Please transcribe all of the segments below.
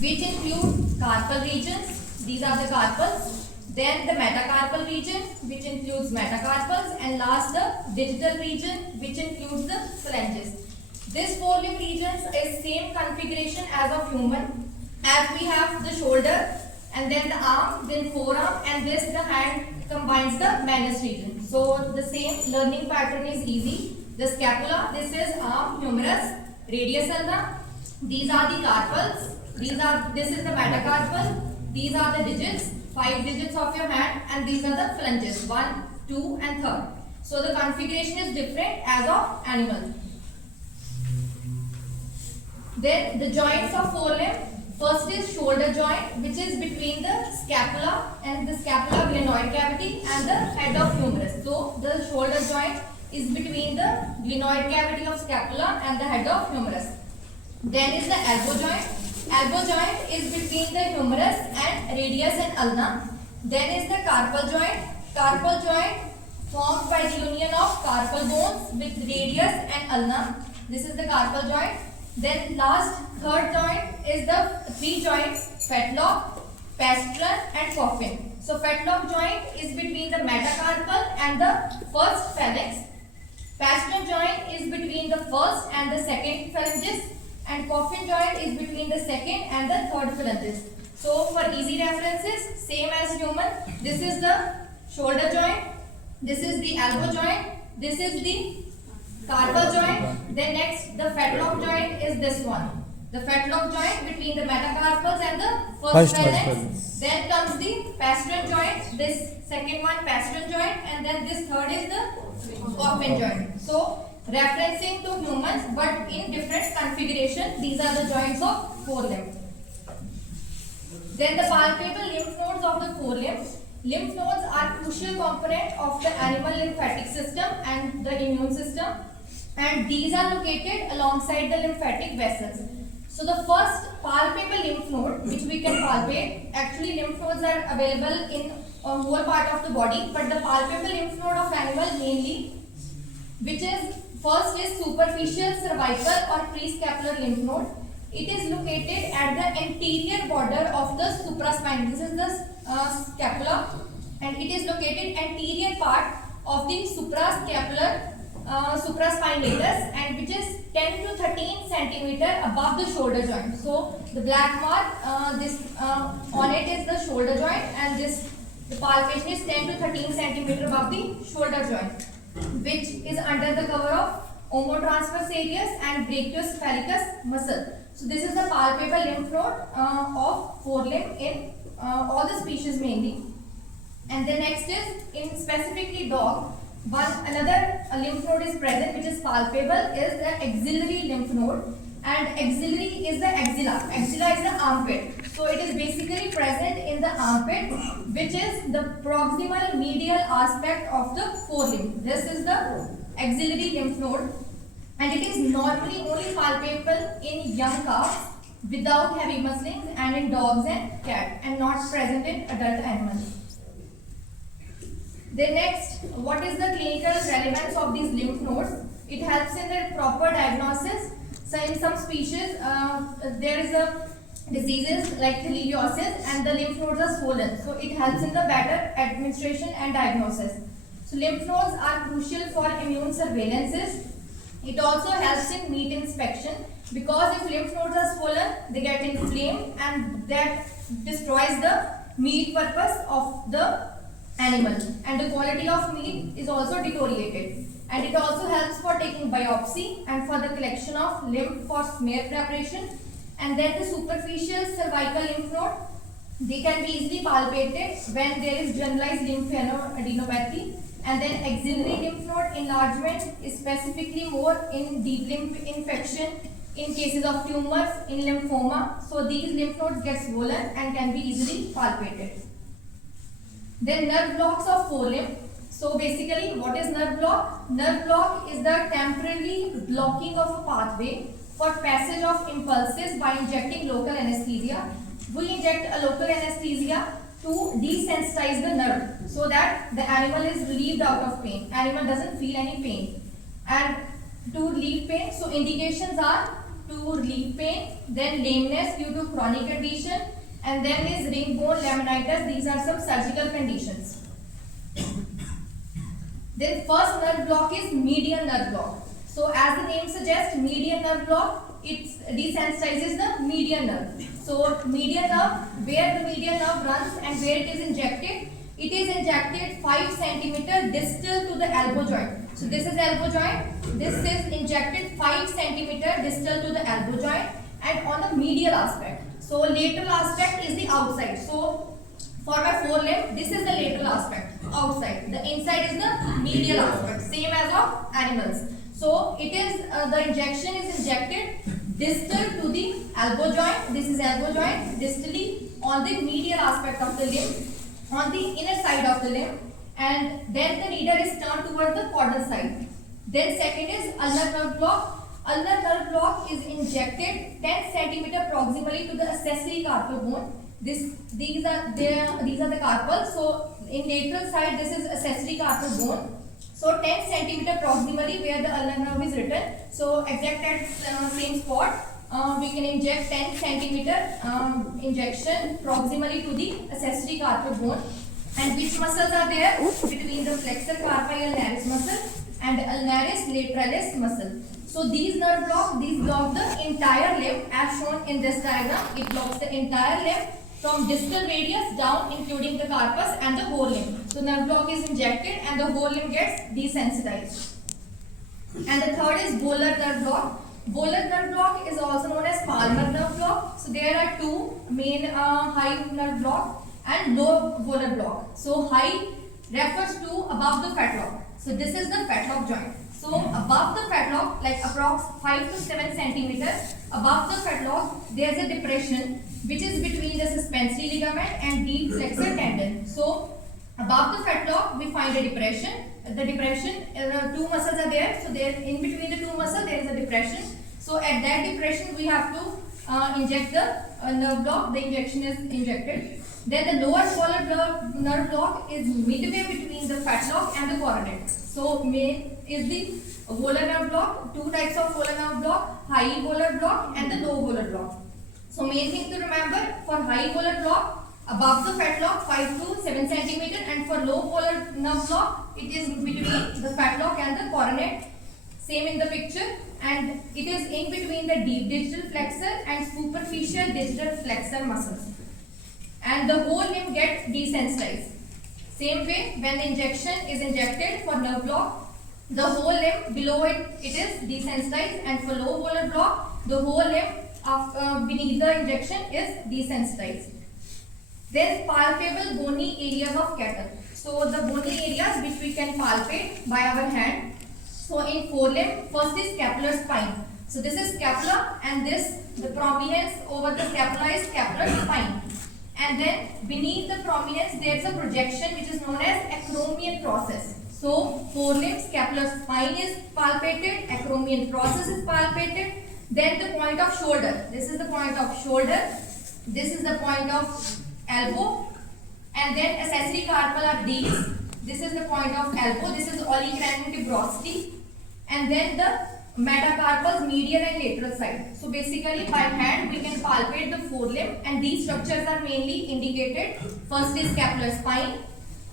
which include carpal regions. These are the carpals. Then the metacarpal region, which includes metacarpals, and last the digital region, which includes the phalanges. This four limb regions is same configuration as of human, as we have the shoulder and then the arm, then forearm, and this the hand combines the manus region. So the same learning pattern is easy. The scapula, this is arm, humerus, radius ulna. These are the carpals. This is the metacarpal. These are the digits, 5 digits of your hand, and these are the phalanges, 1, 2, and 3. So the configuration is different as of animal. Then the joints of forelimb. First is shoulder joint, which is between the scapula and the scapular glenoid cavity and the head of humerus. So the shoulder joint is between the glenoid cavity of scapula and the head of humerus. Then is the elbow joint. Elbow joint is between the humerus and radius and ulna. Then is the carpal joint. Carpal joint formed by the union of carpal bones with radius and ulna. This is the carpal joint. Then last third joint is the three joints, fetlock, pastern and coffin. So fetlock joint is between the metacarpal and the first phalanx. Pastern joint is between the first and the second phalanges, and coffin joint is between the second and the third phalanges. So for easy references, same as human, this is the shoulder joint, this is the elbow joint, this is the carpal joint, then next the fetlock joint is this one. The fetlock joint between the metacarpals and the first phalanx. Then comes the pastern joint, this second one pastern joint, and then this third is the coffin joint. So referencing to humans but in different configuration, these are the joints of forelimb. Then the palpable lymph nodes of the forelimb. Lymph nodes are crucial component of the animal lymphatic system and the immune system, and these are located alongside the lymphatic vessels. So the first palpable lymph node which we can palpate, actually lymph nodes are available in a whole part of the body, but the palpable lymph node of animal mainly, which is first is superficial cervical or prescapular lymph node. It is located at the anterior border of the supraspine. This is the scapula, and it is located anterior part of the supraspinatus, and which is 10 to 13 centimeter above the shoulder joint. So the black mark on it is the shoulder joint, and the palpation is 10 to 13 centimeter above the shoulder joint, which is under the cover of omotransverse areas and brachiocephalicus muscle. So this is the palpable lymph node of forelimb in all the species mainly. And the next is in specifically dog, another lymph node is present which is palpable is the axillary lymph node, and axillary is the axilla. Axilla is the armpit. So it is basically present in the armpit, which is the proximal medial aspect of the forelimb. This is the axillary lymph node, and it is normally only palpable in young calves without heavy muscling and in dogs and cats, and not present in adult animals. Then next, what is the clinical relevance of these lymph nodes? It helps in the proper diagnosis. So in some species, there is a diseases like thalidomide and the lymph nodes are swollen. So it helps in the better administration and diagnosis. So lymph nodes are crucial for immune surveillances. It also helps in meat inspection, because if lymph nodes are swollen, they get inflamed and that destroys the meat purpose of the animal, and the quality of meat is also deteriorated. And it also helps for taking biopsy and for the collection of lymph for smear preparation. And then the superficial cervical lymph node, they can be easily palpated when there is generalized lymphadenopathy. And then axillary lymph node enlargement is specifically more in deep lymph infection, in cases of tumors, in lymphoma. So these lymph nodes get swollen and can be easily palpated. Then nerve blocks of forelimb. So basically, what is nerve block? Nerve block is the temporary blocking of a pathway for passage of impulses by injecting local anesthesia. We inject a local anesthesia to desensitize the nerve so that the animal is relieved out of pain. Animal doesn't feel any pain. And to relieve pain, so indications are to relieve pain, then lameness due to chronic condition, and then is ring bone laminitis. These are some surgical conditions. Then first nerve block is median nerve block. So as the name suggests, median nerve block, it desensitizes the median nerve. So median nerve, where the median nerve runs and where it is injected, it is injected 5 cm distal to the elbow joint. So this is elbow joint, this is injected 5 cm distal to the elbow joint and on the medial aspect. So lateral aspect is the outside. So for my forelimb, this is the lateral aspect, outside. The inside is the medial aspect, same as of animals. So it is, the injection is injected distal to the elbow joint. This is elbow joint, distally on the medial aspect of the limb, on the inner side of the limb, and then the needle is turned towards the caudal side. Then second is ulnar nerve block. Ulnar nerve block is injected 10 cm proximally to the accessory carpal bone. These are the carpals. So in lateral side, this is accessory carpal bone. So 10 cm proximally where the ulnar nerve is written. So exact at same spot, we can inject 10 cm injection proximally to the accessory carpal bone. And which muscles are there? Between the flexor carpi ulnaris muscle and ulnaris lateralis muscle. So these nerve block, these block the entire limb as shown in this diagram. It blocks the entire limb from distal radius down, including the carpus and the whole limb. So nerve block is injected and the whole limb gets desensitized. And the third is volar nerve block. Volar nerve block is also known as palmar nerve block. So there are two main high nerve block and low volar block. So high refers to above the fetlock. So this is the fetlock joint. So above the fetlock, like approx 5 to 7 centimeters above the fetlock, there is a depression which is between the suspensory ligament and deep flexor tendon. So above the fetlock, we find a depression. The depression, two muscles are there. So there, in between the two muscles, there is a depression. So at that depression, we have to inject the nerve block. The injection is injected. Then the lower volar nerve block is midway between the fetlock and the coronet. So main is the volar nerve block. Two types of volar nerve block: high volar block and the low volar block. So main thing to remember, for high volar block, above the fetlock 5 to 7 centimeter, and for low volar nerve block, it is between the fetlock and the coronet. Same in the picture, and it is in between the deep digital flexor and superficial digital flexor muscles. And the whole limb gets desensitized. Same way, when the injection is injected for nerve block, the whole limb below it is desensitized, and for low volar block, the whole limb beneath the injection is desensitized. Then palpable bony areas of cattle. So the bony areas which we can palpate by our hand. So in forelimb, first is scapular spine. So this is scapula, and this, the prominence over the scapula is scapular spine. And then beneath the prominence, there is a projection which is known as acromion process. So forelimb, scapular spine is palpated, acromion process is palpated. Then the point of shoulder. This is the point of shoulder. This is the point of elbow. And then accessory carpal are these. This is the point of elbow. This is olecranon tuberosity. And then the metacarpals, medial and lateral side. So basically by hand we can palpate the forelimb, and these structures are mainly indicated. First is scapular spine,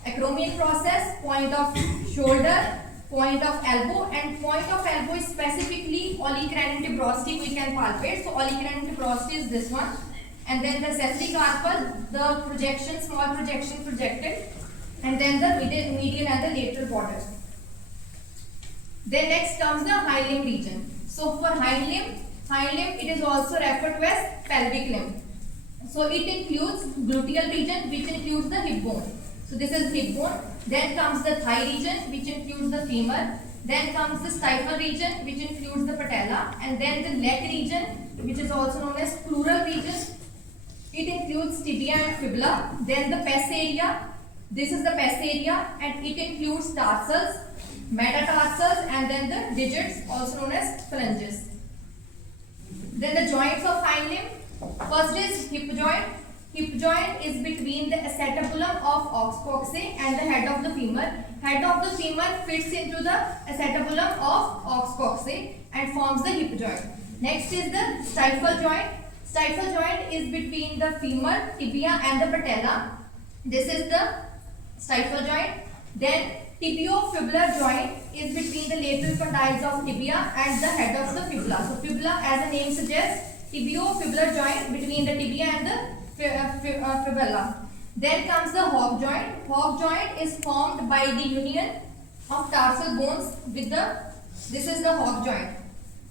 acromion process, point of shoulder, point of elbow, and point of elbow is specifically olecranon tuberosity we can palpate. So olecranon tuberosity is this one. And then the accessory carpal, the projection, small projection projected, and then the medial and the lateral borders. Then next comes the hind limb region. So for hind limb it is also referred to as pelvic limb. So it includes gluteal region, which includes the hip bone. So this is hip bone. Then comes the thigh region, which includes the femur. Then comes the stifle region, which includes the patella. And then the leg region, which is also known as pleural region. It includes tibia and fibula. Then the pes area. This is the pes area, and it includes tarsals, metatarsals, and then the digits, also known as phalanges. Then the joints of hind limb. First is hip joint. Hip joint is between the acetabulum of ox coxae and the head of the femur. Head of the femur fits into the acetabulum of ox coxae and forms the hip joint. Next is the stifle joint. Stifle joint is between the femur, tibia and the patella. This is the stifle joint. Then tibiofibular joint is between the lateral condyles of tibia and the head of the fibula. So fibula, as the name suggests, tibiofibular joint between the tibia and the fibula. Then comes the hock joint. Hock joint is formed by the union of tarsal bones with the, this is the hock joint.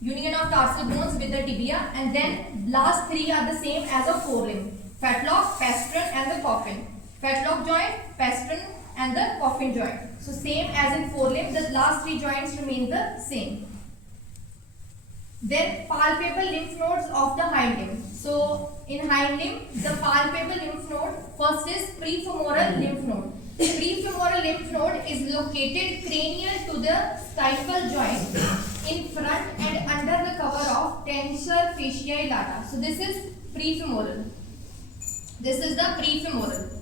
Union of tarsal bones with the tibia, and then last three are the same as a forelimb. Fetlock, pastern and the coffin. Fetlock joint, pastern and the coffin joint. So same as in forelimb, the last three joints remain the same. Then palpable lymph nodes of the hind limb. So in hind limb, the palpable lymph node, first is prefemoral lymph node. Prefemoral lymph node is located cranial to the stifle joint in front and under the cover of tensor fasciae lata. So this is prefemoral. This is the prefemoral.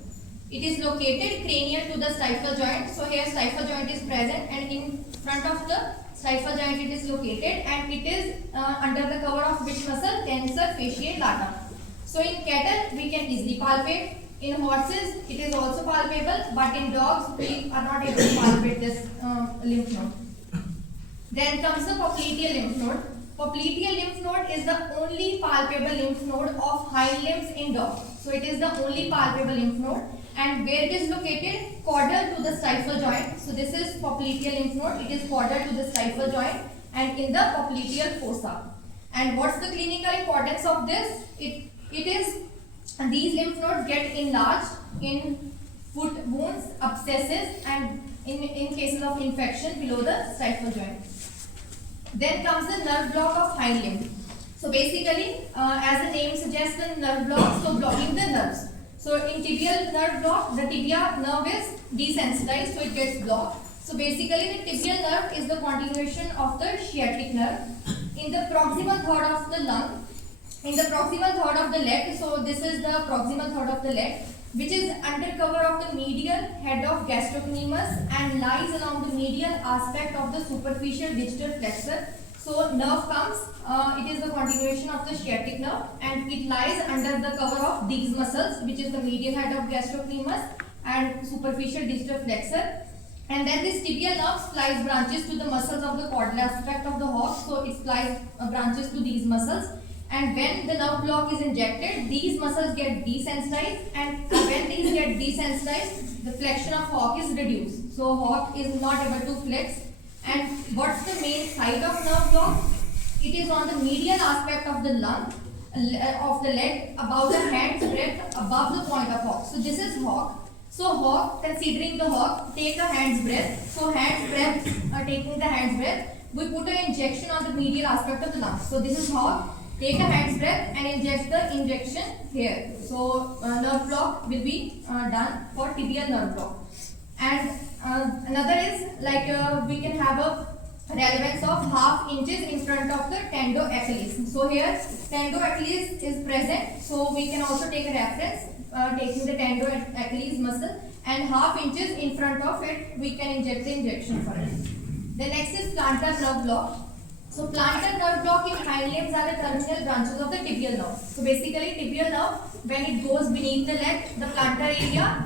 It is located cranial to the stifle joint. So here stifle joint is present, and in front of the stifle joint it is located, and it is under the cover of which muscle? Tensor fasciae lata. So in cattle we can easily palpate. In horses it is also palpable, but in dogs we are not able to palpate this lymph node. Then comes the popliteal lymph node. Popliteal lymph node is the only palpable lymph node of hind limbs in dogs. So it is the only palpable lymph node, and where it is located? Caudal to the stifle joint. So this is popliteal lymph node. It is caudal to the stifle joint and in the popliteal fossa. And what's the clinical importance of this? It is, and these lymph nodes get enlarged in foot wounds, abscesses, and in cases of infection below the stifle joint. Then comes the nerve block of hind limb. So basically, as the name suggests, the nerve block, so blocking the nerves. So in tibial nerve block, the tibia nerve is desensitized, so it gets blocked. So basically, the tibial nerve is the continuation of the sciatic nerve. In the proximal third of the lung, in the proximal third of the leg, so this is the proximal third of the leg, which is under cover of the medial head of gastrocnemius and lies along the medial aspect of the superficial digital flexor. So nerve comes, it is the continuation of the sciatic nerve, and it lies under the cover of these muscles, which is the medial head of gastrocnemius and superficial digital flexor. And then this tibial nerve supplies branches to the muscles of the caudal aspect of the hock, so it supplies branches to these muscles. And when the nerve block is injected, these muscles get desensitized, and when these get desensitized, the flexion of hock is reduced. So hock is not able to flex. And what's the main site of nerve block? It is on the medial aspect of the lung, of the leg, about the hand's breadth above the point of hock. So this is hock. So hock, considering the hock, take a hand's breadth. So hand's breadth, taking the hand's breadth, we put an injection on the medial aspect of the lung. So this is hock. Take a hand's breadth and inject the injection here. So nerve block will be done for tibial nerve block. And another is like we can have a relevance of half inches in front of the tendo Achilles. So here tendo Achilles is present. So we can also take a reference taking the tendo Achilles muscle, and half inches in front of it we can inject the injection for it. The next is plantar nerve block. So plantar nerve block in hind limbs are the terminal branches of the tibial nerve. So basically tibial nerve, when it goes beneath the leg, the plantar area,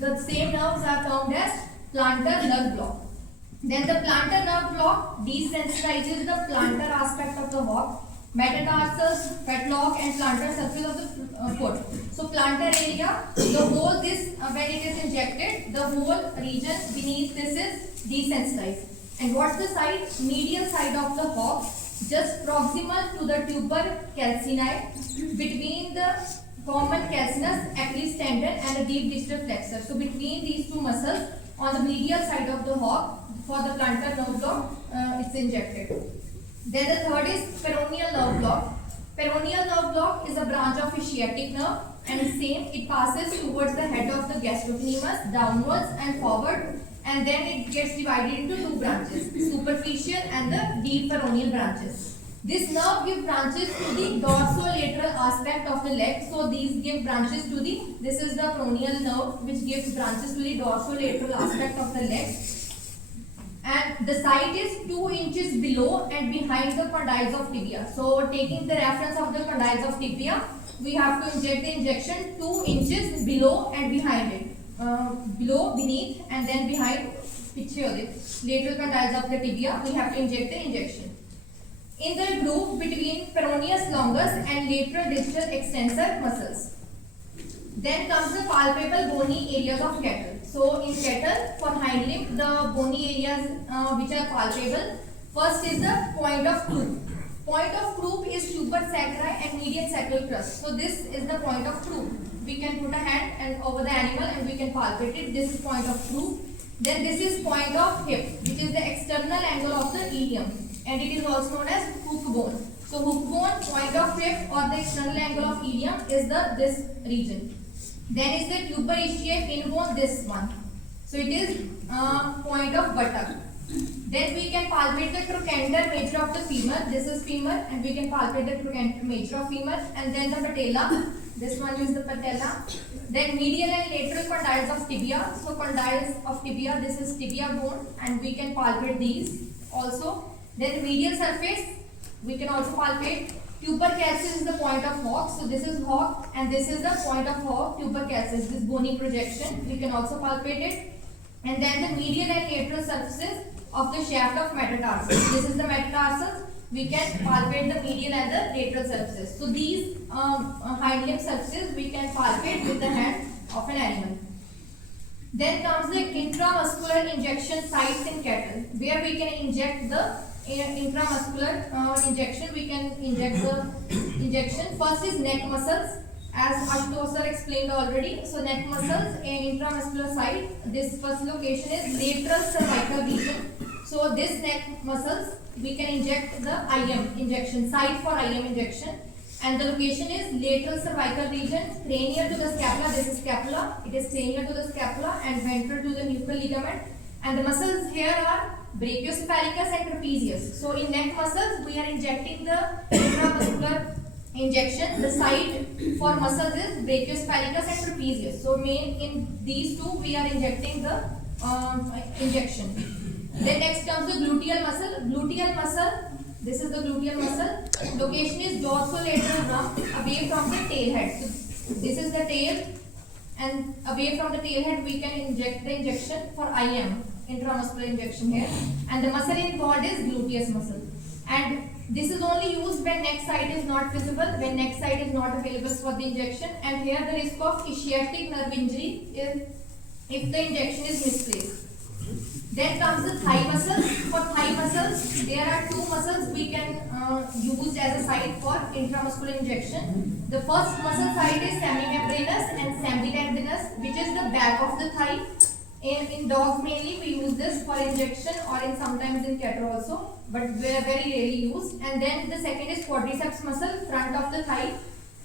the same nerves are termed as plantar nerve block. Then the plantar nerve block desensitizes the plantar aspect of the hock, metatarsals, fetlock and plantar surface of the foot. So plantar area, the whole this when it is injected, the whole region beneath this is desensitized. And what's the side? Medial side of the hock, just proximal to the tuber calcinei, between the common calcaneus Achilles tendon and the deep distal flexor. So between these two muscles on the medial side of the hock, for the plantar nerve block, it's injected. Then the third is peroneal nerve block. Peroneal nerve block is a branch of sciatic nerve, and same, it passes towards the head of the gastrocnemius downwards and forward, and then it gets divided into two branches, superficial and the deep peroneal branches. This nerve gives branches to the dorsolateral aspect of the leg. So these give branches to the, this is the peroneal nerve which gives branches to the dorsolateral aspect of the leg. and the site is 2 inches below and behind the condyles of tibia. So taking the reference of the condyles of tibia, we have to inject the injection 2 inches below and behind it. Below, beneath, and then behind, lateral condyles of the tibia, we have to inject the injection. In the groove between peroneus longus and lateral distal extensor muscles. Then comes the palpable bony areas of cattle. So in cattle, for hind limb, the bony areas which are palpable. First is the point of croup. Point of croup is tuber sacri and median sacral crust. So this is the point of croup. We can put a hand and over the animal and we can palpate it. This is point of croup. Then this is point of hip, which is the external angle of the ilium, and it is also known as hook bone. So hook bone, point of hip, or the external angle of ilium is this region. Then is the tuber ischiae fin bone, this one. So it is point of buttock. Then we can palpate the trochanter major of the femur. This is femur, and we can palpate the trochanter major of femur. And then the patella. This one is the patella. Then medial and lateral condyles of tibia. So condyles of tibia, this is tibia bone, and we can palpate these also. Then medial surface, we can also palpate. Tuber calcis is the point of hock. So this is hock, and this is the point of hock, tuber calcis, this bony projection. We can also palpate it. And then the medial and lateral surfaces of the shaft of metatarsus. This is the metatarsus. We can palpate the medial and the lateral surfaces. So these hind limb surfaces we can palpate with the hand of an animal. Then comes the intramuscular injection sites in cattle, where we can inject the intramuscular injection. We can inject the injection. First is neck muscles, as Ashutosh sir explained already. So neck muscles and intramuscular site. This first location is lateral cervical region. So this neck muscles we can inject the IM injection, site for IM injection, and the location is lateral cervical region, cranial to the scapula. This is scapula. It is cranial to the scapula and ventral to the nuchal ligament. And the muscles here are brachiocephalicus and trapezius. So in neck muscles we are injecting the intramuscular injection. The site for muscles is brachiocephalicus and trapezius. So in these two we are injecting the injection. Then next comes the gluteal muscle. Gluteal muscle, this is the gluteal muscle. Location is dorsolateral rump, away from the tail head. So this is the tail, and away from the tail head we can inject the injection for IM, intramuscular injection here. And the muscle involved is gluteus muscle. And this is only used when neck site is not visible, when neck site is not available for the injection. And here the risk of ischiatic nerve injury is if the injection is misplaced. Then comes the thigh muscles. For thigh muscles, there are two muscles we can use as a site for intramuscular injection. The first muscle site is semimembranous and semitendinous, which is the back of the thigh. In dogs mainly we use this for injection, or in sometimes in cattle also, but very rarely used. And then the second is quadriceps muscle, front of the thigh.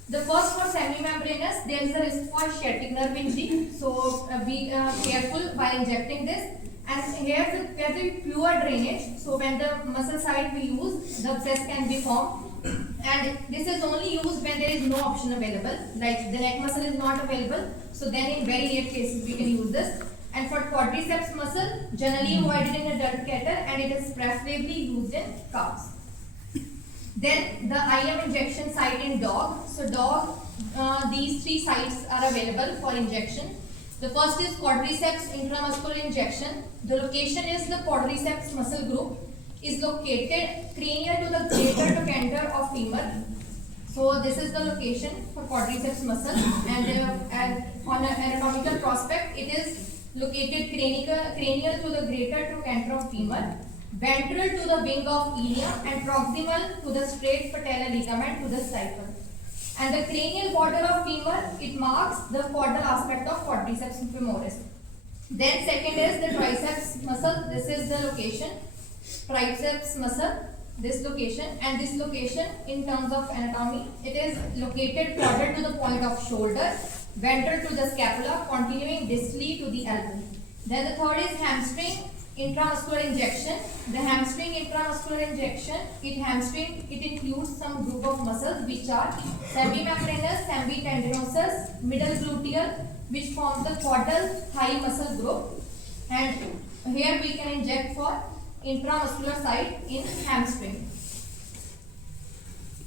The first for semimembranous, there is a risk for sciatic nerve injury, so be careful while injecting this. And here there is pure drainage, so when the muscle site we use, the abscess can be formed. And this is only used when there is no option available, like the neck muscle is not available, so then in very rare cases we can use this. And for quadriceps muscle, generally avoided in adult cattle, and it is preferably used in calves. Then the IM injection site in dog. So dog, these three sites are available for injection. The first is quadriceps intramuscular injection. The location is the quadriceps muscle group is located cranial to the greater trochanter of femur. So this is the location for quadriceps muscle, and on an anatomical prospect it is located cranial to the greater trochanter of femur, ventral to the wing of ilium, and proximal to the straight patellar ligament to the stipple. And the cranial border of femur, it marks the caudal aspect of quadriceps femoris. Then second is the triceps muscle. This is the location. Triceps muscle, this location, and this location in terms of anatomy, it is located caudal to the point of shoulder, ventral to the scapula, continuing distally to the elbow. Then the third is hamstring intramuscular injection. The hamstring intramuscular injection, it includes some group of muscles which are semimembranous, semitendinosus, middle gluteal, which forms the caudal thigh muscle group. And here we can inject for intramuscular site in hamstring.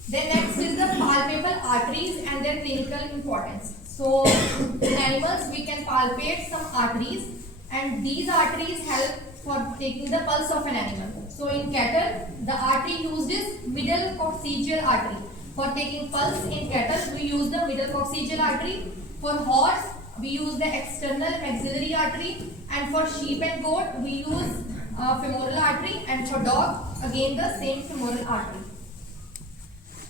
Then next is the palpable arteries and their clinical importance. So in animals we can palpate some arteries, and these arteries help for taking the pulse of an animal. So in cattle, the artery used is middle coccygeal artery. For taking pulse in cattle, we use the middle coccygeal artery. For horse, we use the external maxillary artery, and for sheep and goat, we use femoral artery, and for dog, again the same femoral artery.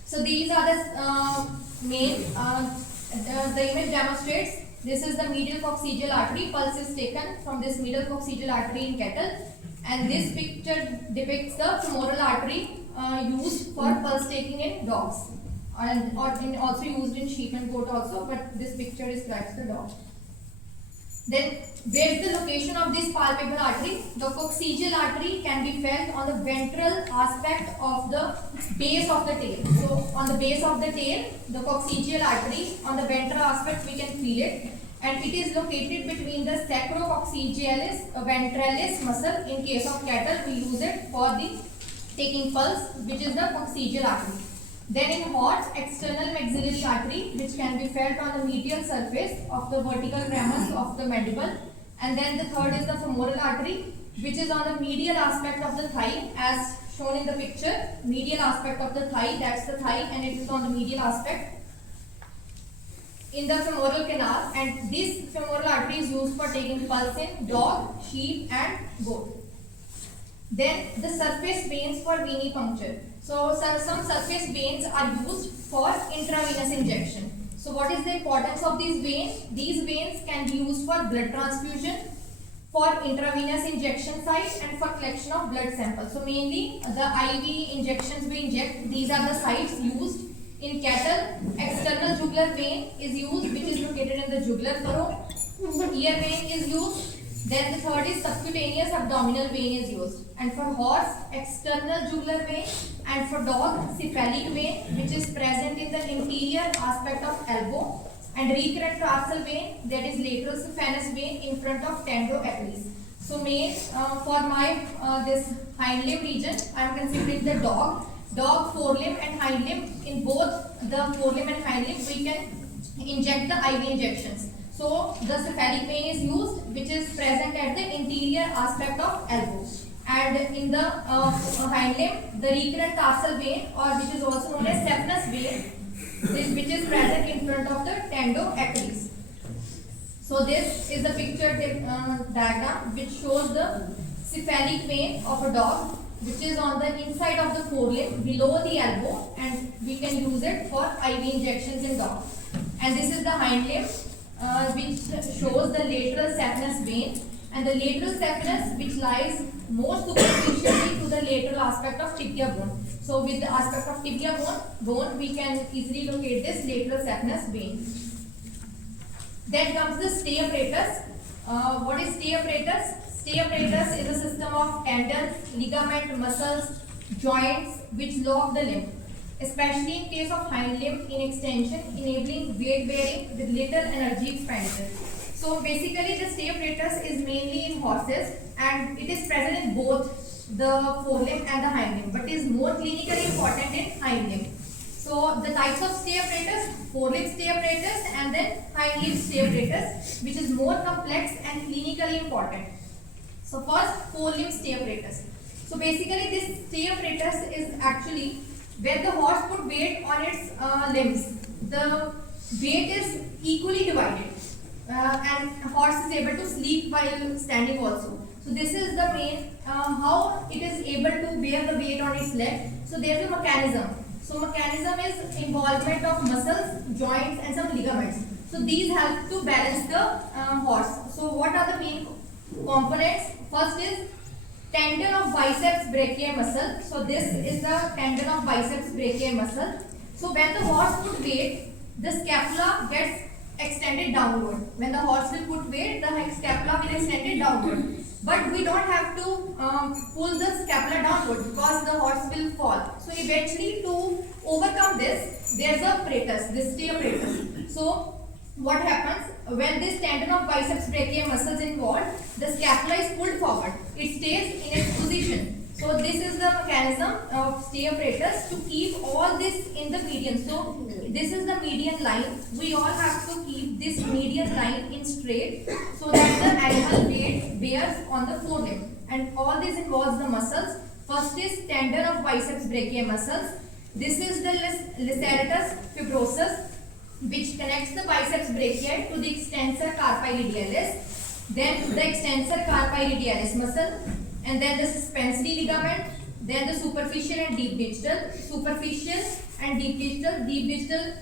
So these are the main. The image demonstrates this is the medial coccygeal artery. Pulse is taken from this middle coccygeal artery in cattle, and this picture depicts the femoral artery used for pulse taking in dogs, and also used in sheep and goat also. But this picture describes the dog. Then where is the location of this palpable artery? The coccygeal artery can be felt on the ventral aspect of the base of the tail. So on the base of the tail, the coccygeal artery, on the ventral aspect we can feel it, and it is located between the sacrococcygealis ventralis muscle. In case of cattle, we use it for the taking pulse, which is the coccygeal artery. Then in horse, external maxillary artery, which can be felt on the medial surface of the vertical ramus of the mandible. And then the third is the femoral artery, which is on the medial aspect of the thigh, as shown in the picture. Medial aspect of the thigh, that's the thigh, and it is on the medial aspect in the femoral canal. And this femoral artery is used for taking pulse in dog, sheep and goat. Then the surface veins for venipuncture. So some surface veins are used for intravenous injection. So what is the importance of these veins? These veins can be used for blood transfusion, for intravenous injection site, and for collection of blood samples. So mainly the IV injections we inject, these are the sites used. In cattle, external jugular vein is used, which is located in the jugular furrow. Ear vein is used. Then the third is subcutaneous abdominal vein is used. And for horse, external jugular vein, and for dog, cephalic vein, which is present in the anterior aspect of elbow, and recurrent tarsal vein, that is lateral saphenous vein in front of tendo Achilles. So main for my this hind limb region, I am considering the dog, forelimb and hind limb. In both the forelimb and hind limb, we can inject the IV injections. So the cephalic vein is used, which is present at the interior aspect of elbow. And in the hind limb, the recurrent tarsal vein, or which is also known as saphenous vein, which is present in front of the tendo Achilles. So this is the picture diagram which shows the cephalic vein of a dog, which is on the inside of the forelimb below the elbow, and we can use it for IV injections in dog. And this is the hind limb, which shows the lateral saphenous vein, and the lateral saphenous, which lies more superficially to the lateral aspect of tibia bone. So with the aspect of tibia bone, we can easily locate this lateral saphenous vein. Then comes the stay apparatus. What is stay apparatus? Stay apparatus is a system of tendons, ligament, muscles, joints which lock the limb, especially in case of hind limb in extension, enabling weight bearing with little energy expenditure. So basically the stay apparatus is mainly in horses, and it is present in both the forelimb and the hind limb, but is more clinically important in hind limb. So the types of stay apparatus: forelimb stay apparatus and then hind limb stay apparatus, which is more complex and clinically important. So first, forelimb stay apparatus. So basically this stay apparatus is actually where the horse put weight on its limbs. The weight is equally divided, and horse is able to sleep while standing also. So this is the main how it is able to bear the weight on its leg. So there is a mechanism. So mechanism is involvement of muscles, joints and some ligaments. So these help to balance the horse. So what are the main components? First is tendon of biceps brachii muscle. So this is the tendon of biceps brachii muscle. So when the horse put weight, the scapula gets extended downward. When the horse will put weight, the scapula will extend it downward. But we don't have to pull the scapula downward because the horse will fall. So eventually, to overcome this, there's a apparatus, this stay apparatus. So what happens when this tendon of biceps brachii muscles involved, the scapula is pulled forward. It stays in its position. So this is the mechanism of stay apparatus to keep all this in the median. So this is the median line. We all have to keep this median line in straight so that the animal weight bears on the forelimb. And all this involves the muscles. First is tendon of biceps brachii muscles. This is the laceratus fibrosus, which connects the biceps brachii to the extensor carpi radialis, then the extensor carpi radialis muscle, and then the suspensory ligament, then the superficial and deep digital. Superficial and deep digital. Deep digital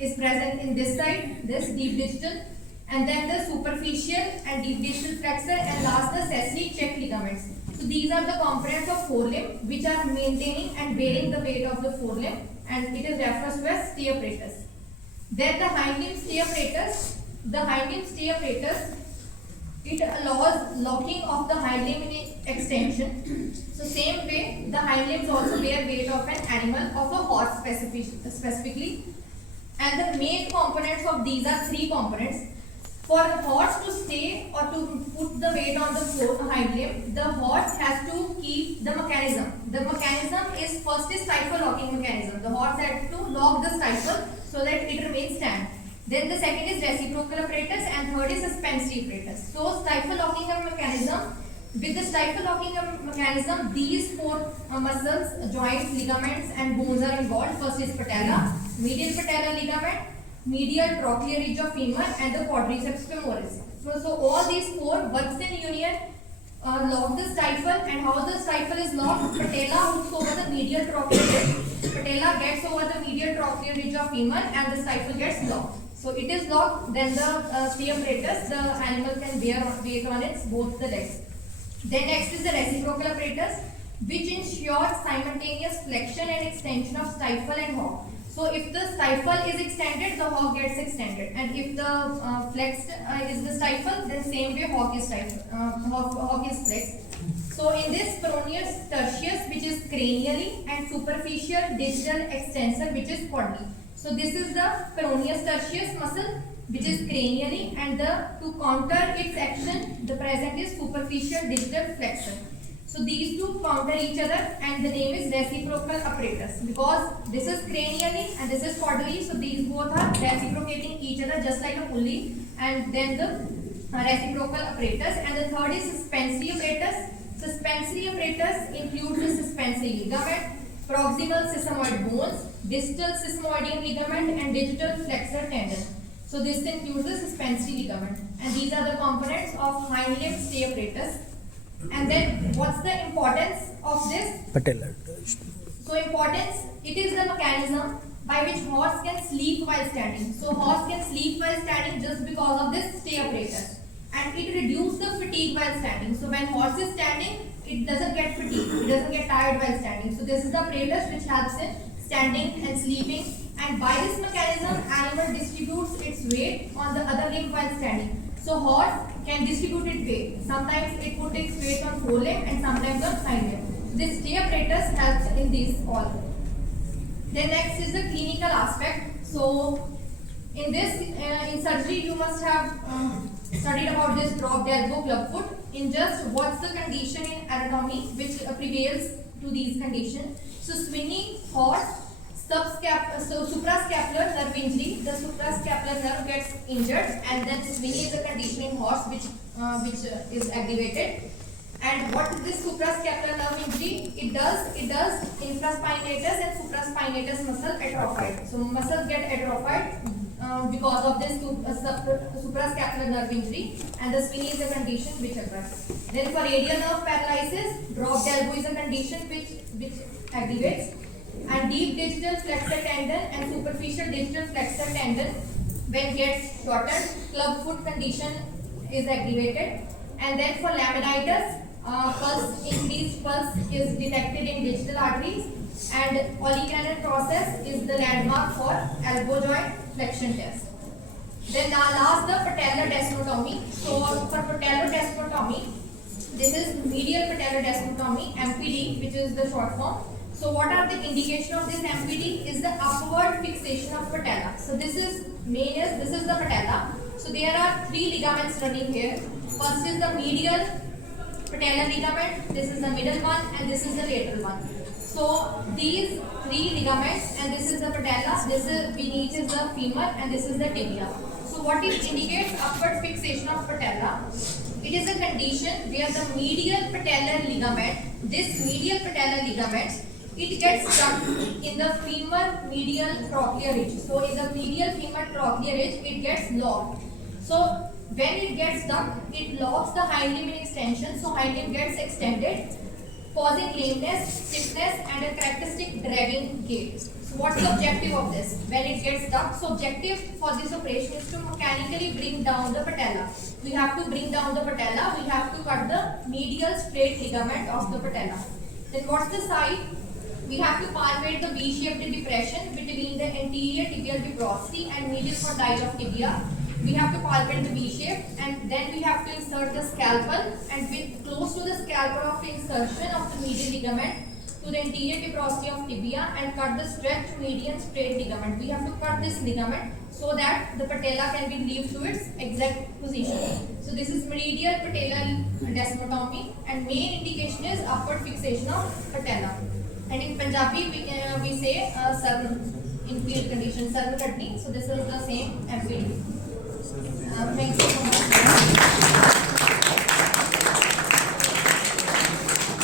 is present in this side, this deep digital, and then the superficial and deep digital flexor, and last the accessory check ligaments. So these are the components of forelimb which are maintaining and bearing the weight of the forelimb, and it is referred to as stay apparatus. Then the hind limb stay apparatus. The hind limb stay apparatus, it allows locking of the hind limb in extension. So same way, the hind limbs also bear weight of an animal, of a horse specifically. And the main components of these are three components. For a horse to stay or to put the weight on the hind limb, the horse has to keep the mechanism. The mechanism is first is stifle locking mechanism. The horse has to lock the stifle so that it remains stand. Then the second is reciprocal apparatus, and third is suspensory apparatus. So stifle locking mechanism. With the stifle locking mechanism, these four muscles, joints, ligaments, and bones are involved. First is patella, medial patellar ligament, medial trochlear ridge of femur, and the quadriceps femoris. So all these four works in union, lock the stifle, and how the stifle is locked? Patella hooks over the medial trochlear ridge. Patella gets over the medial trochlear ridge of femur, and the stifle gets locked. So it is locked. Then the stay apparatus, the animal can bear weight on its both the legs. Then next is the reciprocal apparatus, which ensures simultaneous flexion and extension of stifle and hock. So if the stifle is extended, the hock gets extended, and if the flexed is the stifle, then same way hock is hock is flexed. So in this peroneus tertius, which is cranially, and superficial digital extensor, which is quadri. So this is the peroneus tertius muscle, which is cranially, and to counter its action, the present is superficial digital flexor. So these two counter each other, and the name is reciprocal apparatus, because this is cranially and this is caudally. So these both are reciprocating each other just like a pulley, and then the reciprocal apparatus. And the third is suspensory apparatus. Suspensory apparatus includes the suspensory ligament, proximal sesamoid bones, distal sesamoidian ligament, and digital flexor tendon. So this includes the suspensory ligament, and these are the components of hind limb stay apparatus. And then what's the importance of this? Patella. So importance, it is the mechanism by which horse can sleep while standing. So horse can sleep while standing just because of this stay apparatus, and it reduces the fatigue while standing. So when horse is standing, it doesn't get fatigued, it doesn't get tired while standing. So this is the apparatus which helps in standing and sleeping, and by this mechanism, animal distributes its weight on the other limb while standing. So horse can distribute its weight. Sometimes it puts its weight on forelimb and sometimes on hind limb. This stay apparatus helps in these all. Then next is the clinical aspect. So in this, in surgery, you must have studied about this dropped elbow, club foot. In just what's the condition in anatomy which prevails to these conditions. So swinging horse, suprascapular nerve injury, the suprascapular nerve gets injured, and then swinging is a condition in horse which is aggravated. And what is this suprascapular nerve injury? It does infraspinatus and supraspinatus muscle atrophied. So muscles get atrophied because of this suprascapular nerve injury, and the swinging is a condition which occurs. Then for radial nerve paralysis, dropped elbow is a condition which aggravates. And deep digital flexor tendon and superficial digital flexor tendon, when gets shortened, club foot condition is aggravated. And then for laminitis, increased pulse is detected in digital arteries, and Ollinger process is the landmark for elbow joint flexion test. Then last, the patellar desmotomy. So for patellar desmotomy, this is medial patellar desmotomy, MPD, which is the short form. So what are the indication of this MPD? Is the upward fixation of patella. So this is this is the patella. So there are 3 ligaments running here. First is the medial patellar ligament, this is the middle one, and this is the lateral one. So these 3 ligaments, and this is the patella, this is beneath is the femur, and this is the tibia. So what it indicates upward fixation of patella? It is a condition where the medial patellar ligament, this medial patellar ligament, it gets stuck in the femur medial trochlear ridge. So in the medial femur trochlear ridge, it gets locked. So when it gets stuck, it locks the hind limb in extension. So hind limb gets extended, causing lameness, stiffness, and a characteristic dragging gait. So what's the objective of this? When it gets stuck, so objective for this operation is to mechanically bring down the patella. We have to bring down the patella. We have to cut the medial straight ligament of the patella. Then what's the side? We have to palpate the V-shaped depression between the anterior tibial tuberosity and medial condyle of tibia. We have to palpate the V-shape, and then we have to insert the scalpel, and with close to the scalpel of the insertion of the medial ligament to the anterior tuberosity of tibia and cut the stretched median straight ligament. We have to cut this ligament so that the patella can be relieved to its exact position. So this is medial patellar desmotomy, and main indication is upward fixation of patella. And in Punjabi we say sarn in field condition, sarn kadni. So this is the same MPD.